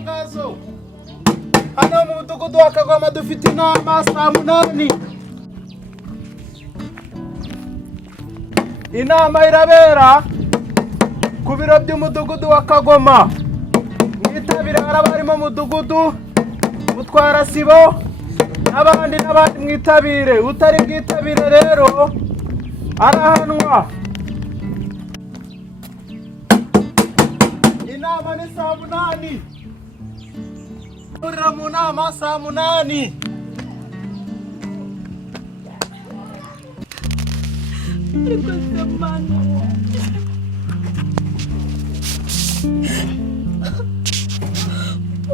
itangazo hano mu mudugudu wa Kagoma dufite inama saa 8. Inama irabera ku biro by'umudugudu wa Kagoma. Mwitabire harabarimo mudugudu mutwara sibo n'abandi mwitabire. Utari bwitabire rero arahanwa. Inama ni saa 8. Urira mu nama saa 8. Ariko semana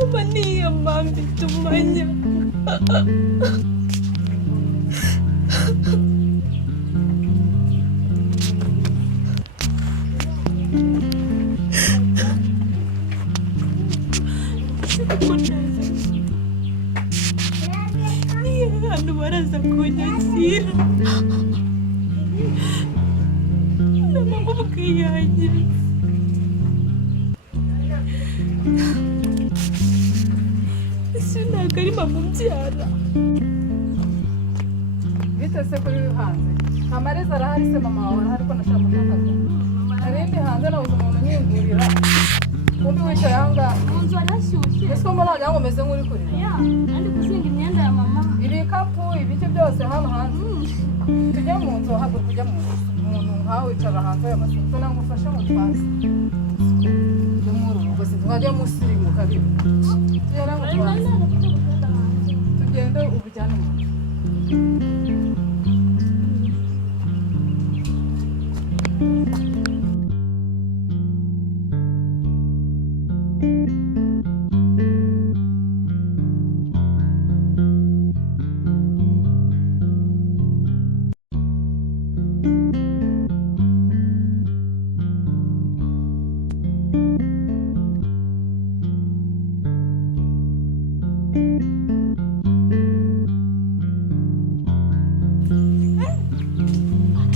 uba niyo mpamvu itumanya niyo hano baraza kunyakira n'amaboko yanjye ese ntabwo ari mama umbyara. Bite se kuri hanze amareza arahari se mama wawe arahari ko nashaka kukaza narindi hanze nabuze umuntu nyingurira kumbi wicaye ahangaha mu nzu arashyushye ese ko mbona ngo umeze nk'uri kurira kandi kuzinga imyenda ya mama ibikapu ibiki byose hano hanze tujya mu nzu hago kujya mu nzu umuntu nkawe wicara hanze y'amasinzo nangufashe mu twasi tujya mu rugo se twajya musirimu kabiri tugera mu twasi tugende ubujyane mu nzu.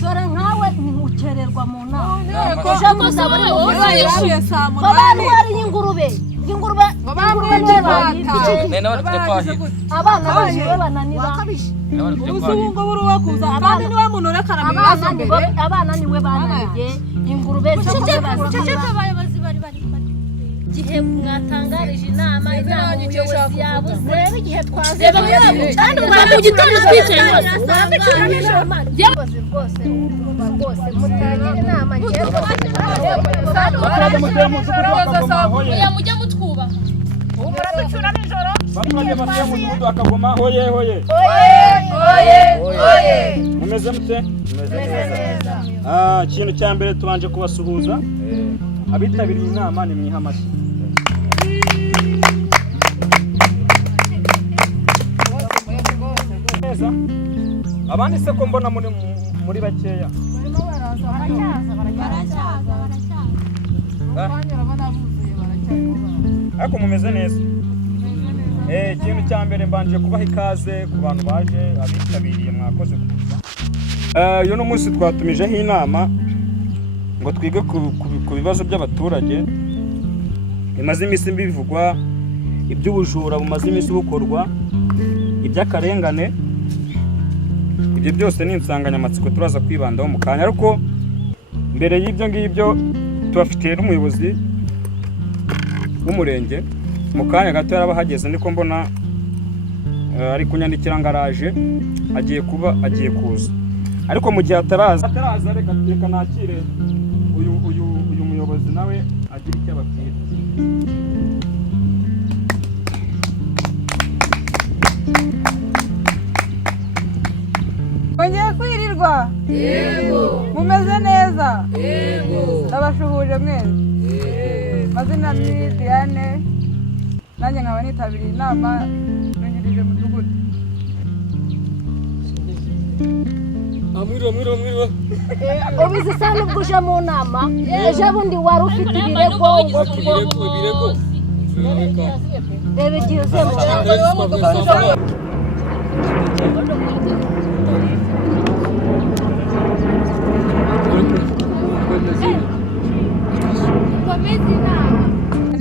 dore nkawe ntukererwa mu nama abantu bari ingurube abana baje bananira ubuzungu buri wakuza abandi niwe muntu urekana ibibazo mbere abana niwe bananiye ingurube ceceka abayobozi bari igihe mwatangarije inama umuyobozi yabuze igihe twazeba kandi mu gitondo twicaye rwose mutangire inama mujya mutwuba muraducura nijoro Baturage batuye mu mudugudu wa Kagoma hoye hoye. Mumeze mute? Mumeze neza. Ikintu cya mbere tubanje kubasuhuza. Abitabiriye inama ni mwihamashyi. Neza. Abandi se ko mbona muri bakeya. baracyaza Ariko mumeze neza. Ikintu cya mbere mbanje kubaha ikaze ku bantu baje abitabiriye mwakoze kuza. Uyu no munsi twatumijeho inama ngo twige ku bibazo by'abaturage. Imaze iminsi bivugwa iby'ubujura bumaze iminsi bukorwa, iby'akarengane. Ibyo byose ni insanganyamatsiko turaza kwibandaho mu kanya, ariko mbere y'ibyo ngibyo tubafitiye n'umuyobozi w'umurenge. Mu kanya gato yarabahageze niko mbona ari kunyandikira ngaraje agiye kuza, ariko mu gihe ataraza reka nakire uyu muyobozi nawe agira icyo ababwira. Mwongeye kwirirwa? Yego. Mumeze neza? Yego. Ndabashuhuje mwese. Mazina ni Diane. Nanjye nkaba nitabiriye inama nungirije mudugudu. Mwiriwe. ubizi sana ubwo uje mu nama ejo bundi wari ufite ibirego ngo reba igihe uzemo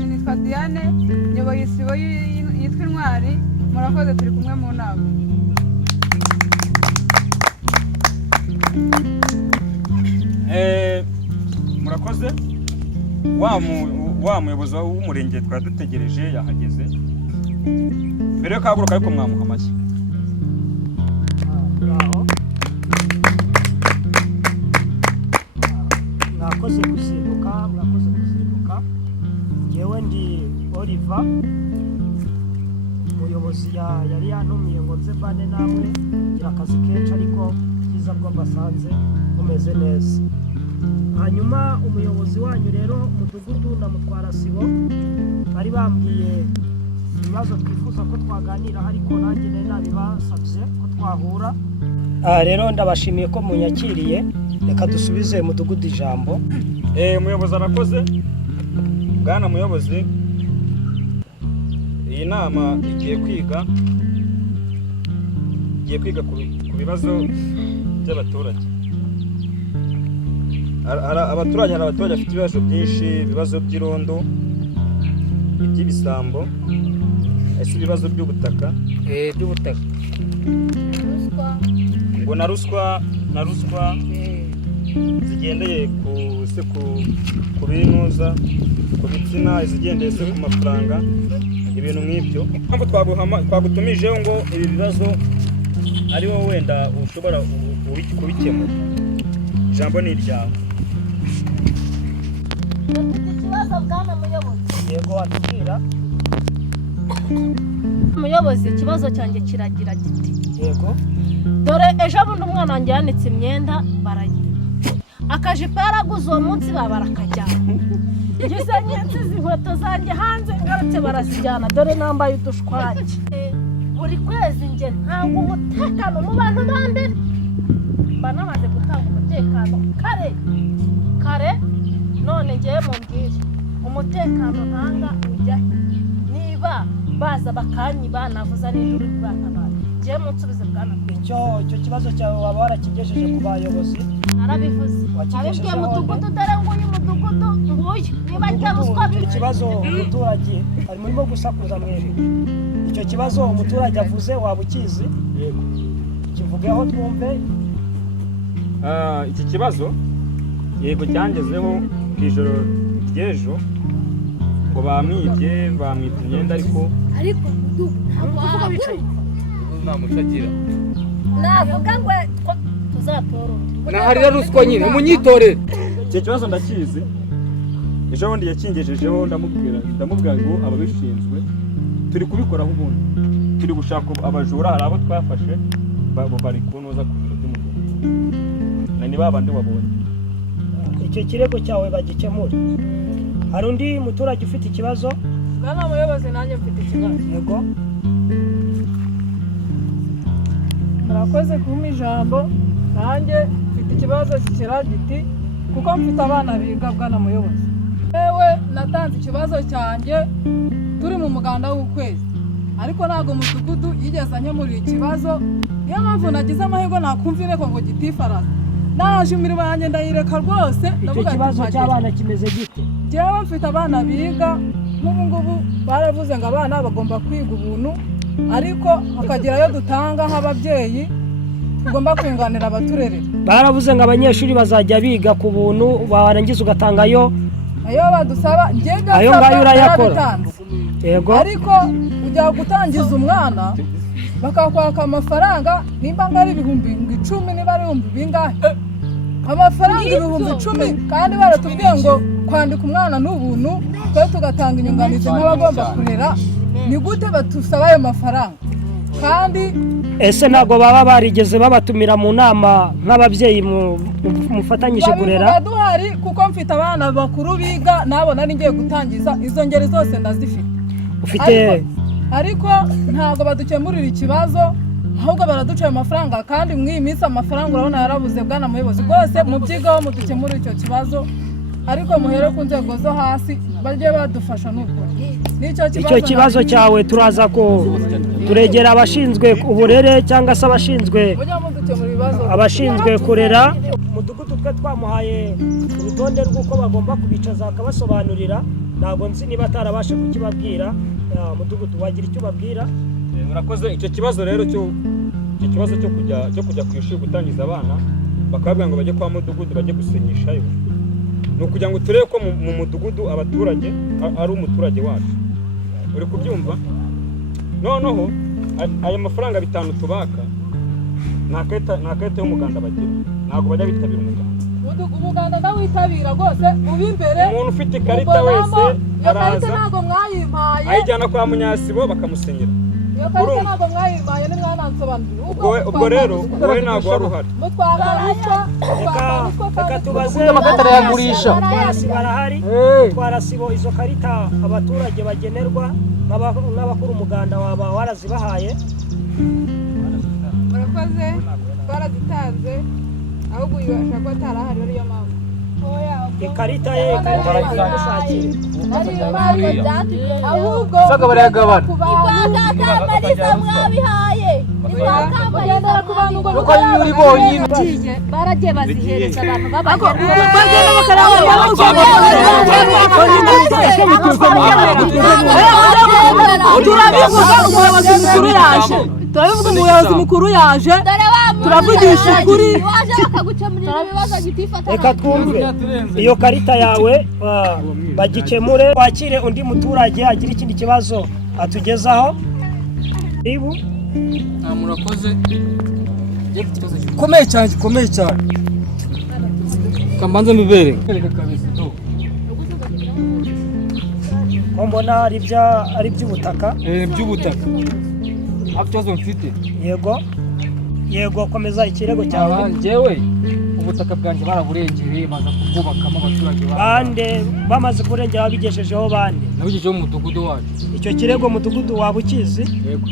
Nitwa Diane, nyoboye turi kumwe mu nama. Murakoze. Wa muyobozi w'umurenge twari dutegereje yahageze. Mbere yo kaguruka ariko mwamuha amashyi. Bravo. Mwakoze kuzinduka. Yewe ndi Oliver. Umuyobozi yari yantumiye ngo nze mbane namwe ngira akazi kenshi ariko byiza bwo mbasanze mumeze neza. Hanyuma umuyobozi wanyu rero mudugudu na Mutwara Sibo bari bambwiye ibibazo twifuza ko twaganira ariko nanjye nari nabibasabye ko twahura. Rero ndabashimiye ko munyakiriye, reka dusubize mudugudu ijambo. Umuyobozi arakoze. Bwana muyobozi, iyi nama igiye kwiga ku bibazo by'abaturage. Abaturage bafite ibibazo byinshi, ibibazo by'irondo, iby'ibisambo, ibibazo by'ubutaka, ngo na ruswa zigendeye ku binuza, ku bitsina, izigendeye se ku mafaranga, ibintu nk'ibyo. Mpamvu twagutumijeho ngo ibi bibazo ari wowe wenda ushobora kubikemura. Ijambo ni iryawe. Ikibazo bwana muyobozi. Yego watubwira. Muyobozi, ikibazo cyanjye kiragira giti. Yego. Dore ejo bundi umwana wanjye yanitse imyenda barayiba. Akajipo yaraguze uwo munsi barakajyana. Ngize nyensize inkweto zanjye hanze ngarutse barazijyana, dore nambaye udushwagi. Buri kwezi nge ntanga umutekano mu bantu bande. Mba namaze gutanga umutekano kare none ngiye mumbwire umutekano ntanga ujya niba baza bakanyiba navuza n'induru bana ngiye munsubize bwana. Icyo kibazo cyawe waba warakigejeje ku bayobozi? Narabivuze. Abibwiye mudugudu, dore nguyu mudugudu nguyu niba njya ruswa bibi. Ikibazo umuturage ari murimo gusakuza mwebwe. Icyo kibazo umuturage avuze waba ukizi? Yego. Kivugeho twumve. Iki kibazo yego cyangezeho ku ijoro ry'ejo ngo bamwibye imyenda ariko ntabwo bicaye namucagira navuga ngo tuzatora naharira ruswa nyine umunyitorere. Icyo kibazo ndakizi. Ejo bundi yakingejejeho ndamubwira ngo ababishinzwe turi kubikoraho ubundi, turi gushaka abajura. Hari abo twafashe bari kunoza ku biro by'umudugudu, ni babandi wabonye. Icyo kirego cyawe bagikemura. Hari undi muturage ufite ikibazo? Bwana muyobozi, nanjye mfite ikibazo. Yego. Murakoze kumpa ijambo. Nanjye mfite ikibazo kikira giti kuko mfite abana biga. Bwana muyobozi, yewe natanze ikibazo cyanjye turi mu muganda w'ukwezi, ariko ntabwo umudugudu yigeze anyemurira ikibazo. Niyo mpamvu nagize amahirwe nakumva ireko ngo gitifaraza. Naje imirimo yanjye ndayireka rwose. Icyo kibazo cy'abana kimeze gite? Jewe mfite abana biga, nk'ubu ngubu baravuze ngo abana bagomba kwiga ubuntu, ariko hakagira ayo dutanga nk'ababyeyi tugomba kwunganira abaturerera. Baravuze ngo abanyeshuri bazajya biga ku buntu, warangiza ugatangayo ayo badusaba. Ayo ngayo urayakora? Yego. Ariko ujya gutangiza umwana bakakwaka amafaranga, nimba ngari ibihumbi 10, niba ari ibihumbi bingahe, amafaranga ibihumbi 10, kandi baratubwiye ngo kwandika umwana n'ubuntu, twe tugatanga inyunganizi nk'abagomba kurera. Ni gute batusaba ayo mafaranga? Kandi ese ntabwo baba barigeze babatumira mu nama nk'ababyeyi mufatanyije kurera? Duhari kuko mfite abana bakuru biga, nabo nari ngiye gutangiza izo ngeri zose ndazifite. Ufite ariko ntabwo badukemurira ikibazo, ahubwo baraducaye amafaranga, kandi mw'iyi minsi amafaranga urabona yarabuze. Bwana muyobozi, rwose mubyigaho mudukemurira icyo kibazo, ariko muhere ku nzego zo hasi bajye badufasha. N'ukuri icyo kibazo cyawe turaza ko turegera abashinzwe uburere cyangwa se abashinzwe kurera. Umudugudu twe twamuhaye urutonde rw'uko bagomba kubicaza akabasobanurira. Ntabwo nzi niba atarabashe kukibabwira. Umudugudu wagira icyo ubabwira? Urakoze icyo kibazo rero cyo kujya ku ishuri gutangiza abana bakababwira ngo bajye kwa mudugudu bajye gusenyeshayo. Ni ukugira ngo turebe ko mu mudugudu abaturage ari umuturage wacu. Uri kubyumva? Noneho aya mafaranga 5 tubaka nta kete y'umuganda bagira. Ntabwo bajya bitabira umuganda. Umuganda ndawitabira rwose ubimbere. Umuntu ufite ikarita wese araza. Ntabwo mwayimpaye. Ayijyana kwa munyasibo bakamusenyera. Iyo karita ntabwo mwayimpaye ni mwanansobanurira. Ubwo rero wowe ntabwo wari uhari. Reka tubaze amakatara yagurisha. barahari twarasibo izo karita abaturage bagenerwa n'abakuru umuganda waba warazibahaye. Murakoze twarazitanze ahubwo uyibasha ko atarahari ariyo mpamvu. Ikarita ye ikarita ahubwo Saka barayagabana. Kamariza mwabihaye. kugendera ku bantu ngo Nuko nyuri bonyine. Baragiye bazihereza abantu babagenda turabivuga umuyobozi mukuru yaje turavugisha ukuri. Reka twumve iyo karita yawe bagikemure wakire undi muturage agira ikindi kibazo atugezaho. Ibu Murakoze. Komeye cyane. Kambanza mibere. ko mbona ari by'ubutaka. By'ubutaka. Akibazo mfite. Yego komeza ikirego cyawe. Njyewe ubutaka bwanjye baraburengereye baza kubwubakamo abaturage bande bamaze kurengera babigeshejeho bande nabigejeho mu mudugudu wacu. Icyo kirego mudugudu waba ukizi? Yego.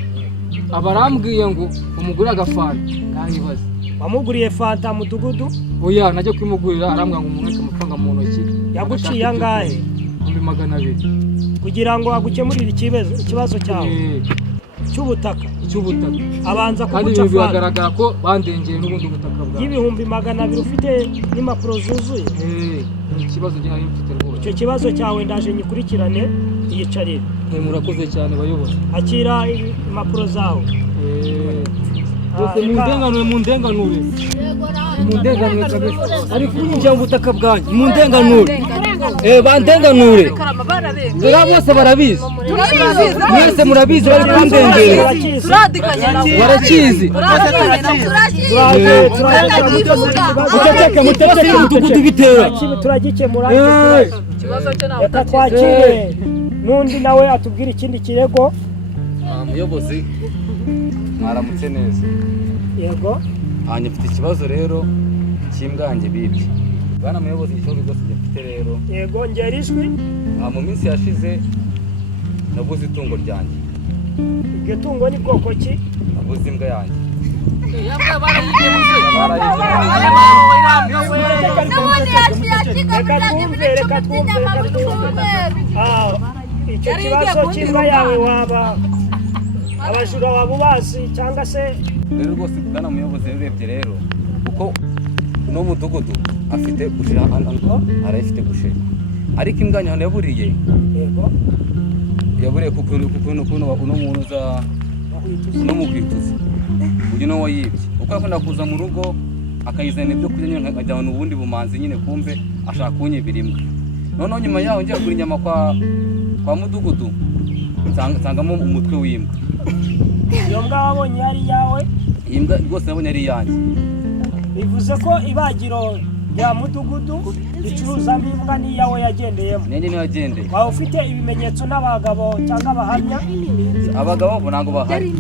Abarambwiye ngo umugure agafanta ntahibaze. Wamuguriye fanta mudugudu? Oya najya kwimugurira arambwira ngo umuntu amafaranga mu ntoki. Yaguciye angahe? 200 kugira ngo agukemurire ikibazo cyawe cy'ubutaka. Abanza kuguca kandi bigaragara ko bandengeye n'ubundi ubutaka bwawe. y'ibihumbi 200 ufite n'impapuro zuzuye. Ikibazo cyari mfite rwose. Icyo kibazo cyawe ndaje nyikurikirane yicarire. Murakoze cyane bayobozi. Akira impapuro zawe. Mundenganure kabisa. Ari kunyinjira mu butaka bwanjye. Mundenganure. Bandenganure. Dore bose barabizi. Mwese murabizi bari kundengera. Barakizi. Muteke mudugudu bitera. Turagikemura ikibazo cyo nawe. Reka twakire n'undi nawe atubwira ikindi kirego. Muyobozi mwaramutse neza. Yego. Hanye mfite ikibazo rero cy'imbwange bibye. Bana muyobozi ikibazo cyose mfite rero. Yego ngera ijwi. Mu minsi yashize nabuze itungo ryanjye. Iryo tungo ni bwoko ki? Nabuze imbwa yanjye. Reka twumve. Icyo kibazo cy'imbwa yawe waba abajura waba ubazi cyangwa se? Rero rwose bwana muyobozi urebye rero kuko no mudugudu afite gushira arayifite gushira ariko imbwa nyane yaburiye. Yego. Yaburiye kuko uno muntu za no mukwituzi uyu no wayibye uko akunda kuza mu rugo akayizana ibyo kurya nyine nkajyana ubundi bumanzi nyine kumbe ashaka kunyibira imbwa. Noneho nyuma yaho ngiye kugura inyama kwa mudugudu nsangamo umutwe w'imbwa. Iyo mbwa wabonye yari yawe? Iyi mbwa rwose nabonye ari iyanjye. Bivuze ko ibagiro ya mudugudu ricuruza imbwa ni yawe yagendeyemo? Nenge niyo yagendeye. Waba ufite ibimenyetso n'abagabo cyangwa abahamya? Abagabo ntabwo bahari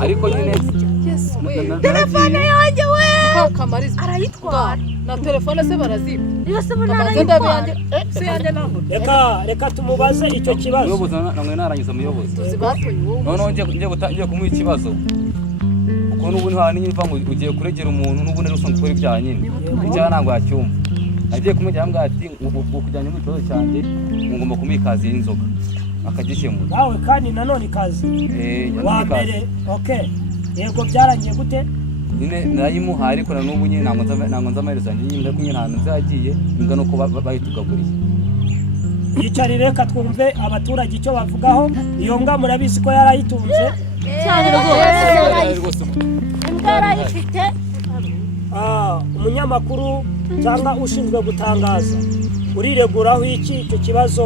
ariko nyine telefone yanjye we Kamariza arayitwara na telefone se baraziba. iyo se bunarayitwara. Se yanjye ntabwo. Reka tumubaze icyo kibazo. Muyobozi namwe narangiza muyobozi. Noneho ngiye kumuha ikibazo kuko n'ubu nta n'inyumva ngo ugiye kuregera umuntu n'ubu nari usanga ukora ibyaha nyine icyaha ntabwo yacyumva. Agiye kumujya ambwira ati kujyanye mu kibazo cyanjye ngomba kumikaza inzoga akagikemura. Nawe kandi nanone ikazi. Wa mbere yego byarangiye gute? Nyine narayimuha ariko na n'ubu nyine ntabwo nza amaherezo yanjye y'imbwa kuko nyine ahantu nzagiye imbwa nuko bayitugaburiye. Yicarire reka twumve abaturage icyo bavugaho. Iyo mbwa murabizi ko yarayitunze cyane rwose imbwa yarayifite umunyamakuru cyangwa ushinzwe gutangaza urireguraho iki icyo kibazo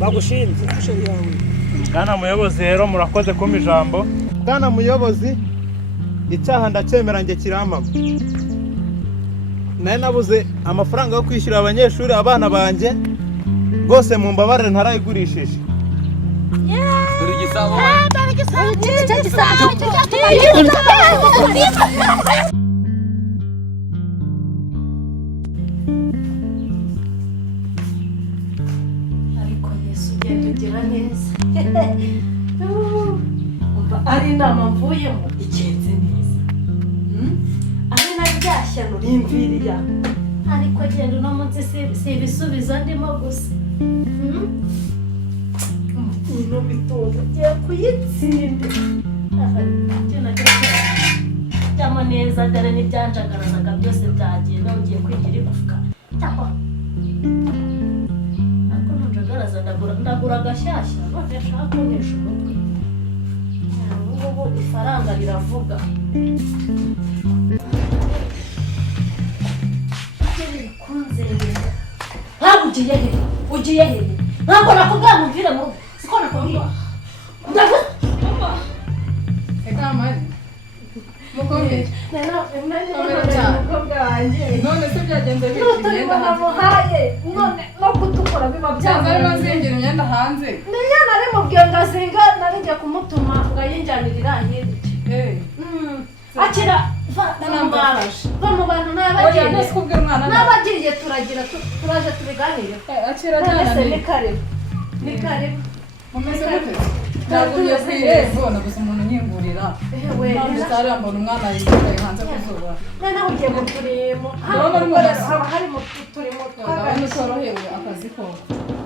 bagushinze? Bwana muyobozi rero murakoze kumpa ijambo. Bwana muyobozi, icyaha ndacyemera njye kirampama. Nari nabuze amafaranga yo kwishyura abanyeshuri abana banjye, rwose mu mbabarire ntarayigurishije. Dore igisabo. ariko Yesu ugenda ugira neza umva ari inama mvuyemo igenze neza ari na rya shyano rimviriya ariko genda uno munsi si ibisubizo ndimo gusa ino mitungo ugiye kuyitsinda cyangwa neza dore n'ibyanjagarazaga byose byagenda ugiye kwigira igufwa cyangwa ariko ntujagaraza ndagura agashyashya none nshaka kunesha umutwe ubu ifaranga riravuga ntabwo ugiye hehe ntabwo nakubwira ngo mvire mu rugo siko nakubwira Eka mari. Mukomeye. None se byagenze bite imyenda hanze? none no kutukora biba Cyangwa ari byanze bazingira imyenda hanze? niyo nari mubwiye ngo azinga nari ngiye kumutuma ngo ayinjanire irangiye akira va mu bantu n'abagiye turagira turaje tubiganire Akira none se cyane. ni karibu Mumeze gute? Nagumye ku irembo nabuze umuntu unyingurira. Ntabwo utarambona umwana yicaye hanze ku zuba. noneho ugiye mu turimo haba hari mu turimo Ndabona utorohewe akazi kose.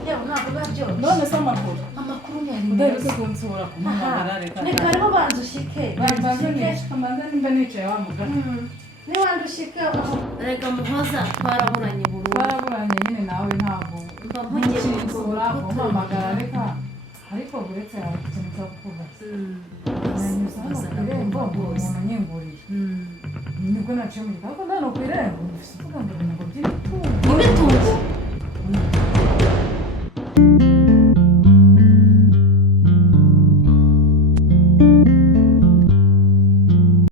yewe ntabwo biba byose None se amakuru? amakuru yari Udaherutse kunsura kumuhamagara reka. ni karibu banza ushike Mbanza nimba nicaye wa mugabo. niwanda ushike reka muhoza twaraburanye burundu Twaraburanye nyine nawe ntabwo. mba mugiye Kunsura kumuhamagara reka. Ariko buretse hari ikintu cyo kukubaza. Nanyuze hano ku irembo mbona umuntu unyingurira. Nibwo naciye mu gitabo ariko ndano ku irembo mfite uvuga ngo ibintu ngo byiri